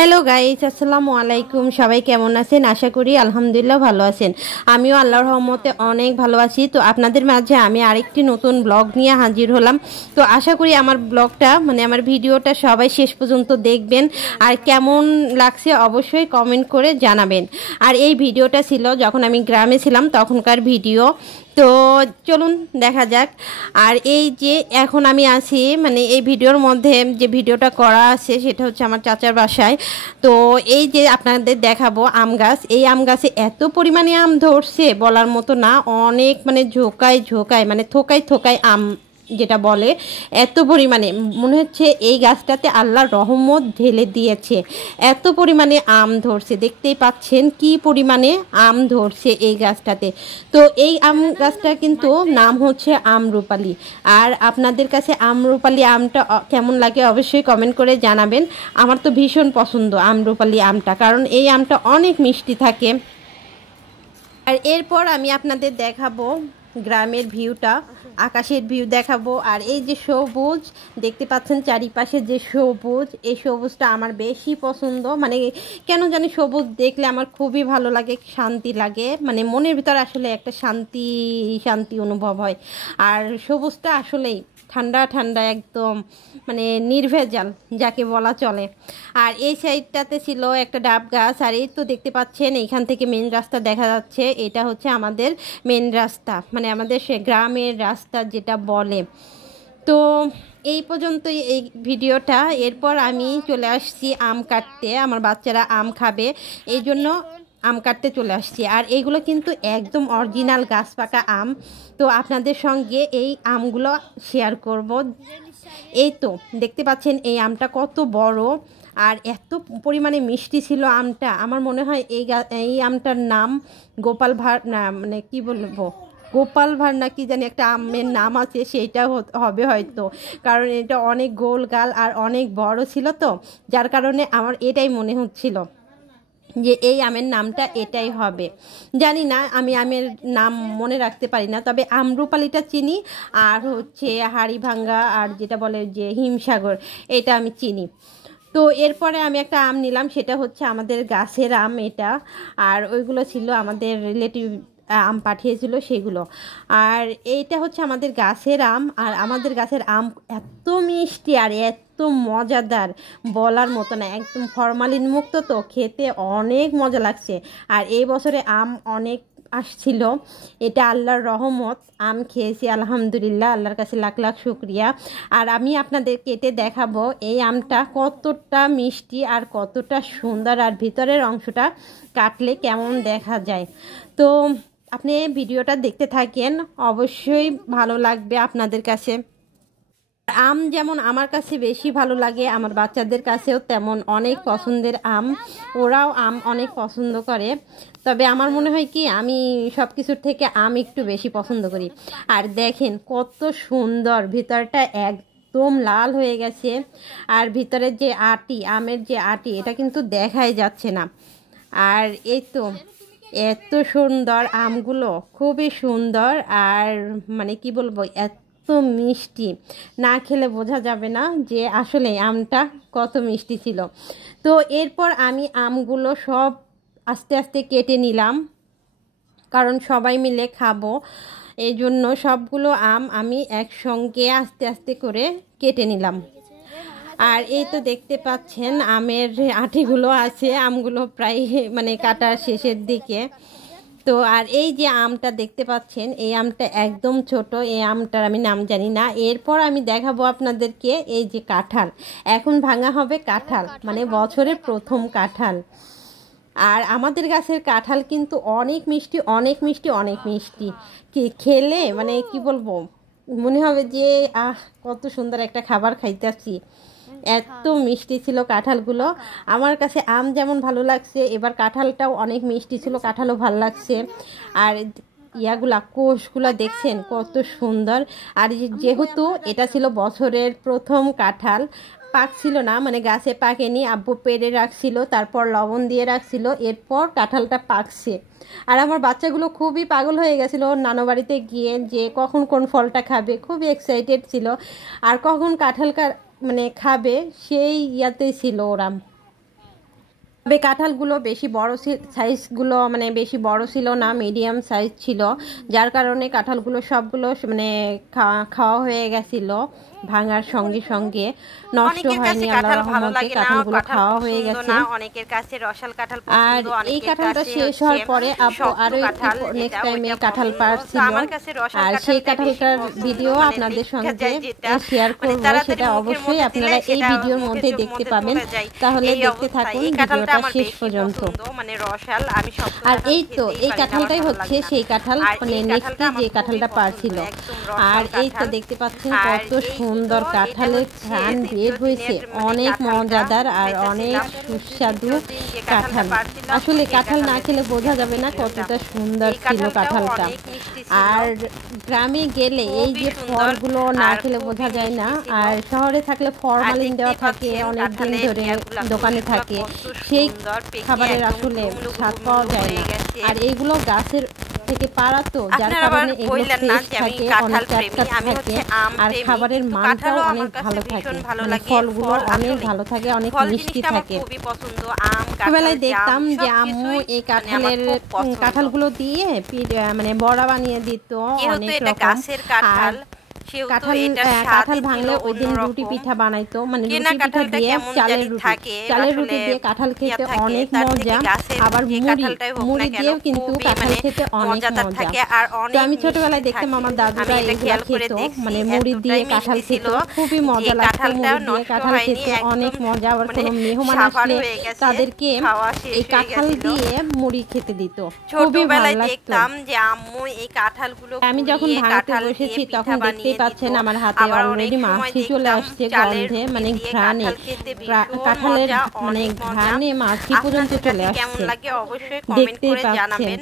Hello guys, আসসালামু আলাইকুম। সবাই কেমন আছেন? আশা করি আলহামদুলিল্লাহ ভালো আছেন। আমিও আল্লাহর রহমতে অনেক ভালো আছি। তো আপনাদের মাঝে আমি আরেকটি নতুন ব্লগ নিয়ে হাজির হলাম। তো আশা করি আমার ব্লগটা আমার ভিডিওটা সবাই শেষ পর্যন্ত দেখবেন, আর কেমন লাগছে অবশ্যই কমেন্ট করে জানাবেন। আর এই ভিডিওটা ছিল যখন আমি গ্রামে ছিলাম তখনকার ভিডিও। তো চলুন দেখা যাক। আর এই যে এখন আমি আছি এই ভিডিওর মধ্যে যে ভিডিওটা করা আছে সেটা হচ্ছে আমার চাচার বাসায়। তো এই যে আপনাদের দেখাবো আম গাছ, এই আম গাছে এত পরিমাণে আম ধরছে বলার মতো না। অনেক ঝোকায় ঝোকায় থোকায় থোকায় আম যেটা বলে, এত পরিমাণে মনে হচ্ছে এই গাছটাতে আল্লাহর রহমত ঢেলে দিয়েছে। এত পরিমাণে আম ধরছে, দেখতেই পাচ্ছেন কি পরিমাণে আম ধরছে এই গাছটাতে। তো এই আম গাছটা কিন্তু নাম হচ্ছে আমরুপালি। আর আপনাদের কাছে আমরুপালি আমটা কেমন লাগে অবশ্যই কমেন্ট করে জানাবেন। আমার তো ভীষণ পছন্দ আমরুপালি আমটা, কারণ এই আমটা অনেক মিষ্টি থাকে। আর এরপর আমি আপনাদের দেখাবো গ্রামের ভিউটা, আকাশের ভিউ দেখাবো। আর এই যে সবুজ দেখতে পাচ্ছেন চারিপাশে যে সবুজ, এই সবুজটা আমার বেশি পছন্দ। কেন জানি সবুজ দেখলে আমার খুবই ভালো লাগে, শান্তি লাগে, মনের ভিতরে আসলে একটা শান্তি শান্তি অনুভব হয়। আর সবুজটা আসলেই ঠান্ডা ঠান্ডা একদম, নির্ভেজাল যাকে বলা চলে। আর এই সাইডটাতে ছিল একটা ডাব গাছ। আর এই তো দেখতে পাচ্ছেন এইখান থেকে মেন রাস্তা দেখা যাচ্ছে, এটা হচ্ছে আমাদের মেন রাস্তা, আমাদের সে গ্রামের রাস্তা যেটা বলে। তো এই পর্যন্তই এই ভিডিওটা। এরপর আমি চলে আসছি আম কাটতে, আমার বাচ্চারা আম খাবে এই জন্য আম কাটতে চলে আসছি। আর এইগুলো কিন্তু একদম অরিজিনাল গাছ পাকা আম। তো আপনাদের সঙ্গে এই আমগুলো শেয়ার করব। এই তো দেখতে পাচ্ছেন এই আমটা কত বড় আর এত পরিমাণে মিষ্টি ছিল আমটা। আমার মনে হয় এই আমটার নাম গোপাল ভাঁড় না, কি বলবো, গোপাল ভাঁড় না কি জানি একটা আমের নাম আছে, সেইটা হবে হয়তো, কারণ এটা অনেক গোল গাল আর অনেক বড় ছিল। তো যার কারণে আমার এটাই মনে হচ্ছিল যে এই আমের নামটা এটাই হবে। জানি না, আমি আমের নাম মনে রাখতে পারি না, তবে আমরুপালিটা চিনি। আর হচ্ছে হাড়িভাঙ্গা আর যেটা বলে যে হিমসাগর, এটা আমি চিনি। তো এরপরে আমি একটা আম নিলাম, সেটা হচ্ছে আমাদের গাছের আম এটা। আর ওইগুলো ছিল আমাদের রিলেটিভ আম পাঠিয়েছিল সেগুলো। আর এইটা হচ্ছে আমাদের গাছের আম। আর আমাদের গাছের আম এত মিষ্টি আর এত মজাদার বলার মতো না, একদম ফরমালিন মুক্ত, তো খেতে অনেক মজা লাগছে। আর এই বছরে আম অনেক আসছিল, এটা আল্লাহর রহমত। আম খেয়েছি আলহামদুলিল্লাহ, আল্লাহর কাছে লাখ লাখ শুকরিয়া। আর আমি আপনাদের কেটে দেখাবো এই আমটা কতটা মিষ্টি আর কতটা সুন্দর, আর ভিতরের অংশটা কাটলে কেমন দেখা যায়। তো আপনি ভিডিওটা দেখতে থাকেন, অবশ্যই ভালো লাগবে আপনাদের কাছে। আম যেমন আমার কাছে বেশি ভালো লাগে, আমার বাচ্চাদের কাছেও তেমন অনেক পছন্দের আম, ওরাও আম অনেক পছন্দ করে। তবে আমার মনে হয় কি, আমি সব কিছুর থেকে আম একটু বেশি পছন্দ করি। আর দেখেন কত সুন্দর, ভিতরটা একদম লাল হয়ে গেছে। আর ভিতরের যে আটি, আমের যে আটি, এটা কিন্তু দেখাই যাচ্ছে না। আর এই তো এত সুন্দর আমগুলো, খুবই সুন্দর। আর কি বলবো, এত মিষ্টি, না খেলে বোঝা যাবে না যে আসলে আমটা কত মিষ্টি ছিল। তো এরপর আমি আমগুলো সব আস্তে আস্তে কেটে নিলাম, কারণ সবাই মিলে খাবো, এই জন্য সবগুলো আম আমি একসঙ্গে আস্তে আস্তে করে কেটে নিলাম। আর এই তো দেখতে পাচ্ছেন আমের আটিগুলো আছে, আমগুলো প্রায় কাটার শেষের দিকে। তো আর এই যে আমটা দেখতে পাচ্ছেন, এই আমটা একদম ছোট, এই আমটার আমি নাম জানি না। এরপর আমি দেখাবো আপনাদেরকে এই যে কাঁঠাল, এখন ভাঙা হবে কাঁঠাল, বছরের প্রথম কাঁঠাল। আর আমাদের গাছের কাঁঠাল কিন্তু অনেক মিষ্টি, অনেক মিষ্টি, অনেক মিষ্টি। খেলে কি বলবো, মনে হবে যে কত সুন্দর একটা খাবার খাইতেছি, এত মিষ্টি ছিল কাঁঠালগুলো। আমার কাছে আম যেমন ভালো লাগছে, এবার কাঁঠালটাও অনেক মিষ্টি ছিল, কাঁঠালও ভালো লাগছে। আর কোষগুলা দেখছেন কত সুন্দর। আর যেহেতু এটা ছিল বছরের প্রথম কাঁঠাল, পাকছিল না, গাছে পাকেনি, আব্বু পেড়ে রাখছিল, তারপর লবণ দিয়ে রাখছিল, এরপর কাঁঠালটা পাকছে। আর আমার বাচ্চাগুলো খুবই পাগল হয়ে গেছিলো নানু বাড়িতে গিয়ে, যে কখন কোন ফলটা খাবে, খুবই এক্সাইটেড ছিল। আর কখন কাঁঠাল খাবে সেই ইয়াতেই ছিল ওরা। তবে কাঁঠালগুলো বেশি বড় সাইজগুলো মানে বেশি বড় ছিল না, মিডিয়াম সাইজ ছিল, যার কারণে কাঁঠালগুলো সবগুলো মানে খাওয়া হয়ে গেছিল ভাঙার সঙ্গে সঙ্গে, নষ্ট হয়নি আল্লাহর রহমতে, কাঁঠালগুলো খাওয়া হয়ে গেছে। অনেকের কাছে রসাল কাঁঠাল আর এই কাঁঠালটা শেষ হওয়ার পরে আপু আরো নেক্সট টাইমে কাঁঠাল পাড়ছিল, আর সেই কাঁঠালটার ভিডিও আপনাদের সঙ্গে শেয়ার করব, সেটা অবশ্যই আপনারা এই ভিডিওর মধ্যে দেখতে পাবেন, তাহলে দেখতে থাকুন ভিডিওটা শেষ পর্যন্ত। মানে রসাল আমি সব। আর এই তো এই কাঁঠালটাই হচ্ছে সেই কাঁঠাল, মানে নেক্সটে যে কাঁঠালটা পাড়ছিল। আর এই তো দেখতে পাচ্ছেন কত সুন্দর কাঁঠালের ঘ্রাণ বের হয়েছে, অনেক মজাদার আর অনেক সুস্বাদু কাঁঠাল। আসলে কাঁঠাল না খেলে বোঝা যাবে না কতটা সুন্দর ছিল কাঁঠালটা। আর গ্রামে গেলে এই যে ফলগুলো না খেলে বোঝা যায় না, আর শহরে থাকলে ফরমালিন দেওয়া থাকে, অনেক দিন ধরে দোকানে থাকে, সেই খাবারের আসলে স্বাদ পাওয়া যায় না। আর এইগুলো গাছের থেকে পাড়া তো, যার কারণে এগুলো ফ্রেশ থাকে, অনেক টাটকা থাকে, আর খাবারের মানটাও অনেক ভালো থাকে, মানে ফলগুলো অনেক ভালো থাকে, অনেক মিষ্টি থাকে। ছোটবেলায় দেখতাম যে আম্মু এই কাঁঠালগুলো দিয়ে মানে বড়া বানিয়ে দিত অনেক রকম। আর কাঁঠাল ভাঙলে ওই দিন রুটি পিঠা বানাইতো, মানে রুটি পিঠা দিয়ে চালের রুটি দিয়ে কাঁঠাল খেতে অনেক মজা, আবার মুড়ি দিয়েও কিন্তু কাঁঠাল খেতে অনেক মজা। তো আমি ছোটবেলায় দেখতাম আমার দাদুরা এগুলো খেত, মানে মুড়ি দিয়ে কাঁঠাল খেত, খুবই মজা লাগতো, মুড়ি দিয়ে কাঁঠাল খেতে অনেক মজা। আবার কোনো মেহমান আসলে তাদেরকে এই কাঁঠাল দিয়ে মুড়ি খেতে দিত, খুবই ভালো লাগতো। আমি যখন ভাঙতে বসেছি তখন দেখতেই পাচ্ছেন আমার হাতে অলরেডি মাছি চলে আসছে গন্ধে, মানে ঘ্রাণে, কাঁঠালের মানে ঘ্রাণে মাছি পর্যন্ত চলে আসছে, দেখতেই পাচ্ছেন।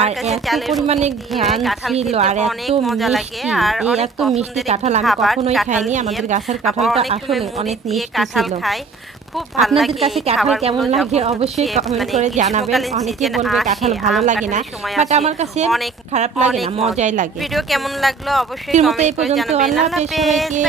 আর এত পরিমাণে ঘ্রাণ ছিল, আর এত মিষ্টি, এই এত মিষ্টি কাঁঠাল আমি কখনোই খাইনি। আমাদের গাছের কাঁঠালটা আসলে অনেক মিষ্টি ছিল। আপনাদের কাছে কাঁঠাল কেমন লাগে অবশ্যই কমেন্ট করে জানাবেন। অনেকে বলবে কাঁঠাল ভালো লাগে না, বাট আমার কাছে খারাপ লাগে না, মজাই লাগে। ভিডিও কেমন লাগলো অবশ্যই কমেন্ট করে জানাবেন। আল্লাহ হাফেজ সবাইকে।